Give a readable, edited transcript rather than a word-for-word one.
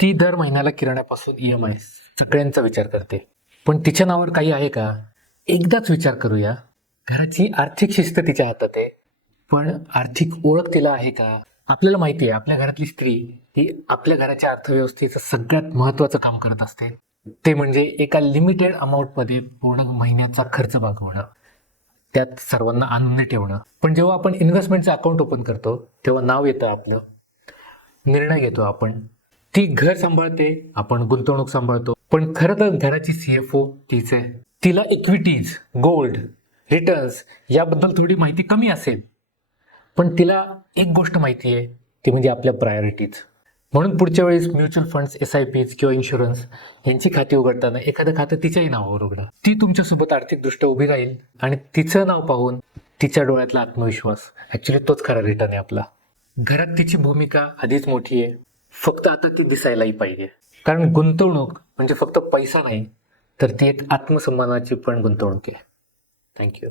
ती दर महिन्याला किराण्यापासून EMI सगळ्यांचा विचार करते. पण तिच्या नावावर काही आहे का? एकदाच विचार करूया. घराची आर्थिक शिस्त तिच्या हातात आहे, पण आर्थिक ओळख तिला आहे का? आपल्याला माहिती आहे आपल्या घरातली स्त्री ही आपल्या घराच्या अर्थव्यवस्थेचं सगळ्यात महत्वाचं काम करत असते. ते म्हणजे एका लिमिटेड अमाऊंटमध्ये पूर्ण महिन्याचा खर्च भागवणं, त्यात सर्वांना आनंद ठेवणं. पण जेव्हा आपण इन्व्हेस्टमेंटचं अकाउंट ओपन करतो तेव्हा नाव येतं आपलं, निर्णय घेतो आपण, ती घर सांभाळते, आपण गुंतवणूक सांभाळतो. पण खरं तर घराची CFO तीच आहे. तिला इक्विटीज, गोल्ड, रिटर्न्स याबद्दल थोडी माहिती कमी असेल, पण तिला एक गोष्ट माहिती आहे, ती म्हणजे आपल्या प्रायोरिटीज. म्हणून पुढच्या वेळेस म्युच्युअल फंड्स, SIPs किंवा इन्शुरन्स यांची खाती उघडताना एखादं खातं तिच्याही नावावर उघडा. ती तुमच्यासोबत आर्थिकदृष्ट्या उभी राहील आणि तिचं नाव पाहून तिच्या डोळ्यातला आत्मविश्वास, ऍक्च्युली तोच खरा रिटर्न आहे आपला. घरात तिची भूमिका आधीच मोठी आहे, फक्त आता ती दिसायलाही पाहिजे. कारण गुंतवणूक म्हणजे फक्त पैसा नाही, तर ती एक आत्मसन्मानाची पण गुंतवणूक आहे. थँक्यू.